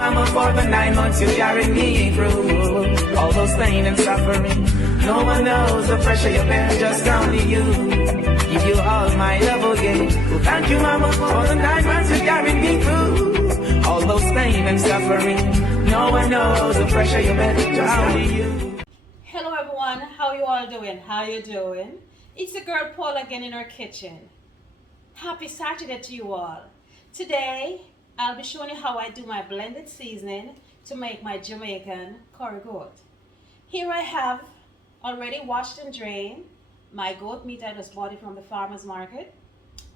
Mama, for the 9 months you carried me through all those pain and suffering. No one knows the pressure you bear, just only you. Give you all my love, oh yeah. Well, thank you, Mama, for the 9 months you carried me through all those pain and suffering. No one knows the pressure you bear, just only you. Hello everyone, how you all doing? How you doing? It's the girl Paul again in our kitchen. Happy Saturday to you all. Today, I'll be showing you how I do my blended seasoning to make my Jamaican curry goat. Here I have already washed and drained my goat meat. I just bought it from the farmer's market.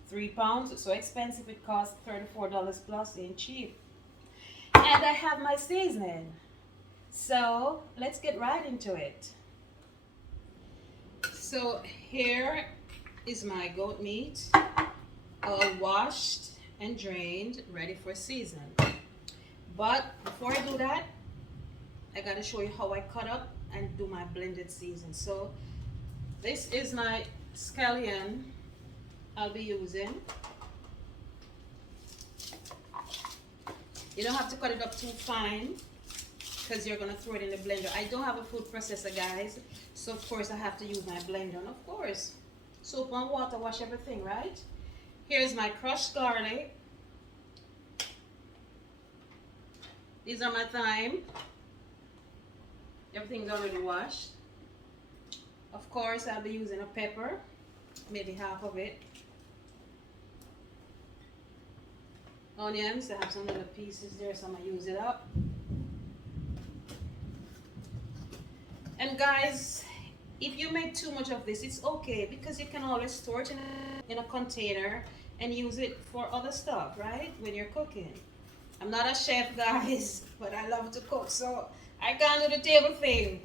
3 pounds, it's so expensive, it costs $34 plus, ain't cheap. And I have my seasoning. So let's get right into it. So here is my goat meat, all washed and drained, ready for season. But before I do that, I gotta show you how I cut up and do my blended season. So this is my scallion I'll be using. You don't have to cut it up too fine because you're gonna throw it in the blender. I don't have a food processor, guys, so of course I have to use my blender. And of course, soap and water wash everything, right? Here's my crushed garlic. These are my thyme. Everything's already washed. Of course, I'll be using a pepper, maybe half of it. Onions, I have some little pieces there, so I'm gonna use it up. And guys, if you make too much of this, it's okay, because you can always store it in a container and use it for other stuff, right? When you're cooking. I'm not a chef, guys, but I love to cook, so I can't do the table thing.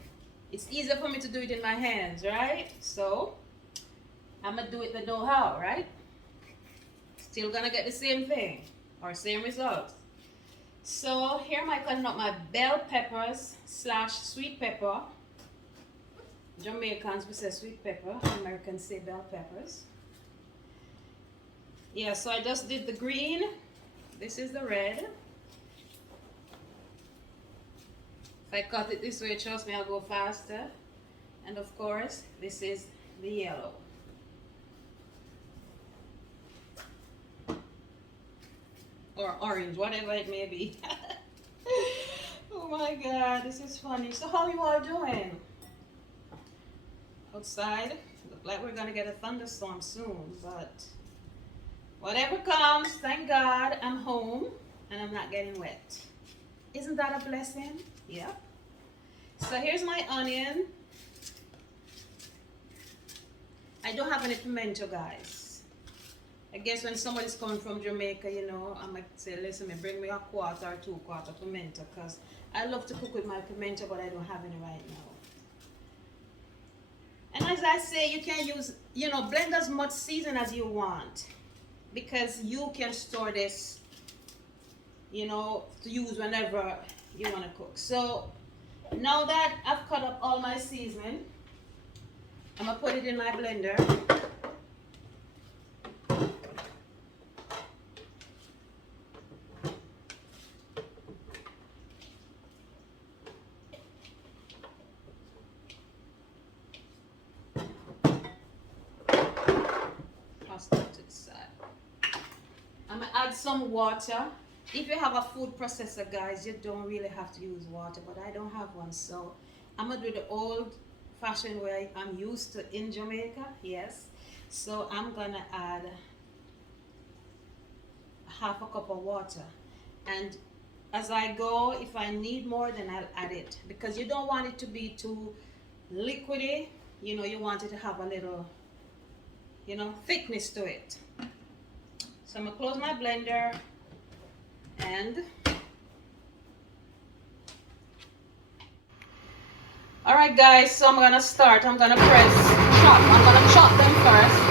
It's easier for me to do it in my hands, right? So I'm gonna do it the know-how, right? Still gonna get the same thing or same results. So here am I cutting up my bell peppers / sweet pepper. Jamaicans we say sweet pepper, Americans say bell peppers. Yeah, so I just did the green. This is the red. If I cut it this way, trust me, I'll go faster. And of course, this is the yellow. Or orange, whatever it may be. Oh my God, this is funny. So how you all doing? Outside, look like we're gonna get a thunderstorm soon, but whatever comes, thank God I'm home and I'm not getting wet. Isn't that a blessing? Yeah. So here's my onion. I don't have any pimento, guys. I guess when somebody's coming from Jamaica, you know, I might say, listen, bring me a quarter or 2 quarter pimento, because I love to cook with my pimento, but I don't have any right now. And as I say, you can use, you know, blend as much season as you want, because you can store this, you know, to use whenever you want to cook. So now that I've cut up all my seasoning, I'm gonna put it in my blender. I'm gonna add some water. If you have a food processor, guys, you don't really have to use water, but I don't have one, so I'm gonna do the old-fashioned way I'm used to in Jamaica. Yes, so I'm gonna add half a cup of water, and as I go, if I need more, then I'll add it, because you don't want it to be too liquidy. You know, you want it to have a little, you know, thickness to it. So I'm gonna close my blender, and all right, guys, so I'm gonna start. I'm gonna press chop. I'm gonna chop them first.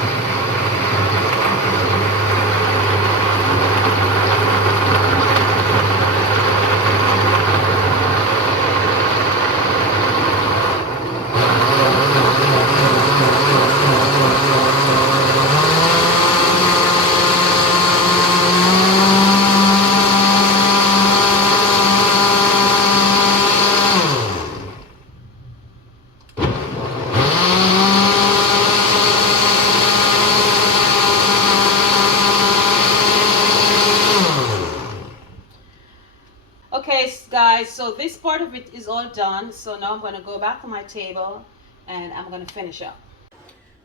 Okay, guys, so this part of it is all done. So now I'm going to go back to my table and I'm going to finish up.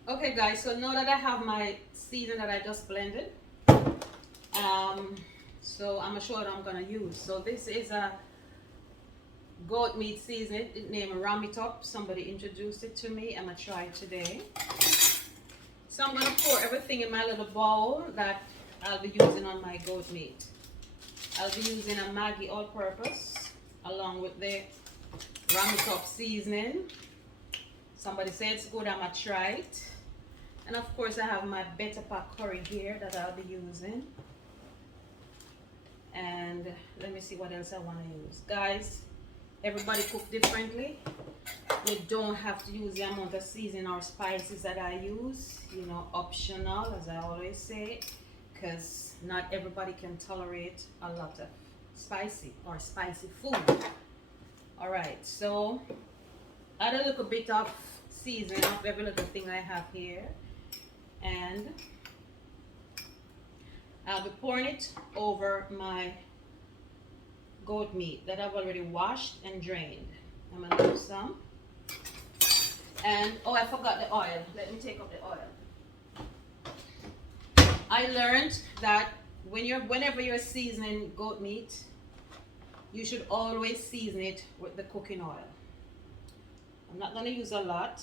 Okay, guys, so now that I have my season that I just blended, so I'm going to show you what I'm going to use. So this is a goat meat seasoning. It named Ram It Up. Somebody introduced it to me. I'm going to try it today. So I'm going to pour everything in my little bowl that I'll be using on my goat meat. I'll be using a Maggi all-purpose along with the Ram It Up seasoning. Somebody said it's good, I'm gonna try it. And of course I have my better pack curry here that I'll be using. And let me see what else I want to use. Guys, everybody cook differently. You don't have to use the amount of seasoning or spices that I use. You know, optional, as I always say, because not everybody can tolerate a lot of spicy food. All right, so add a little bit of seasoning of every little thing I have here, and I'll be pouring it over my goat meat that I've already washed and drained. I'm gonna leave some. And oh, I forgot the oil. Let me take up the oil. I learned that whenever you're seasoning goat meat, you should always season it with the cooking oil. I'm not gonna use a lot,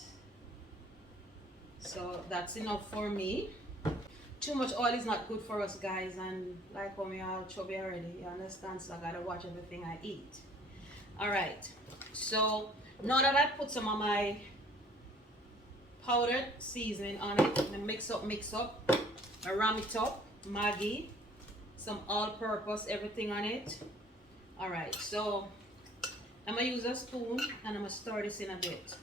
so that's enough for me. Too much oil is not good for us, guys, and like how me all chubby already, you understand? So I gotta watch everything I eat. All right, so now that I put some of my powdered seasoning on it, and mix up. I Ram It Up, Maggi, some all-purpose, everything on it. All right, so I'm gonna use a spoon and I'm gonna stir this in a bit.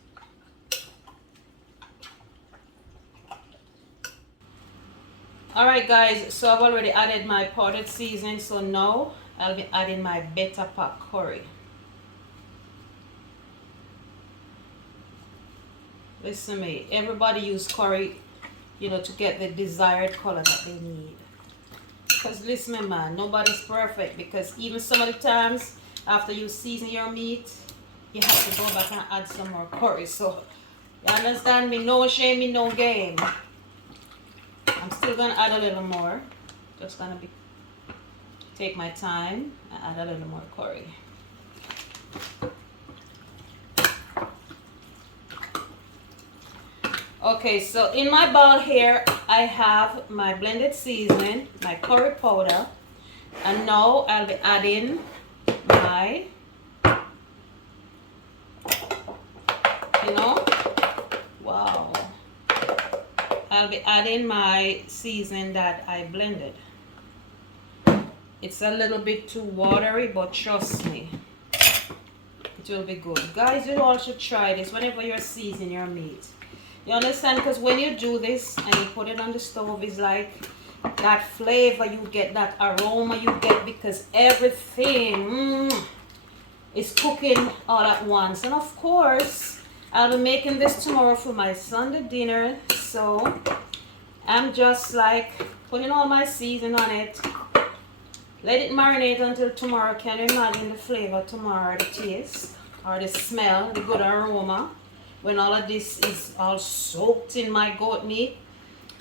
All right, guys, so I've already added my powdered seasoning, so now I'll be adding my better pack curry. Listen to me, everybody use curry, you know, to get the desired color that they need. Because listen, man, nobody's perfect, because even some of the times after you season your meat, you have to go back and add some more curry. So you understand me? No shame in no game. I'm still gonna add a little more. Just gonna take my time and add a little more curry. Okay, so in my bowl here, I have my blended seasoning, my curry powder, and now I'll be adding my, wow. I'll be adding my seasoning that I blended. It's a little bit too watery, but trust me, it will be good. Guys, you all should try this whenever you're seasoning your meat. You understand? Because when you do this and you put it on the stove, it's like that flavor you get, that aroma you get, because everything is cooking all at once. And of course, I'll be making this tomorrow for my Sunday dinner. So I'm just like putting all my seasoning on it. Let it marinate until tomorrow. Can you imagine the flavor tomorrow, the taste, or the smell, the good aroma, when all of this is all soaked in my goat meat?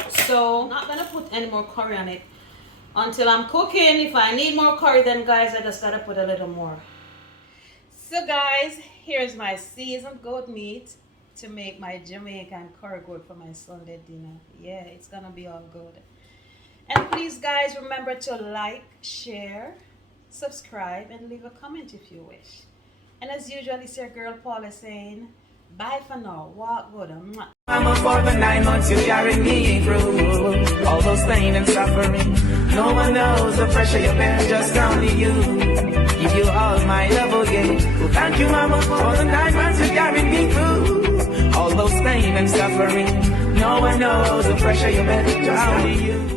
So I'm not gonna put any more curry on it until I'm cooking. If I need more curry, then guys, I just gotta put a little more. So guys, here's my seasoned goat meat to make my Jamaican curry goat for my Sunday dinner. Yeah, it's gonna be all good. And please guys, remember to like, share, subscribe, and leave a comment if you wish. And as usual, it's your girl Paula saying bye for now. Walk good. I'm up for the 9 months you carried me through all those pain and suffering. No one knows the pressure you bear, just only you. Give you all my love again. Well, thank you, Mama, for the 9 months you carried me through all those pain and suffering. No one knows the pressure you bear, just only you.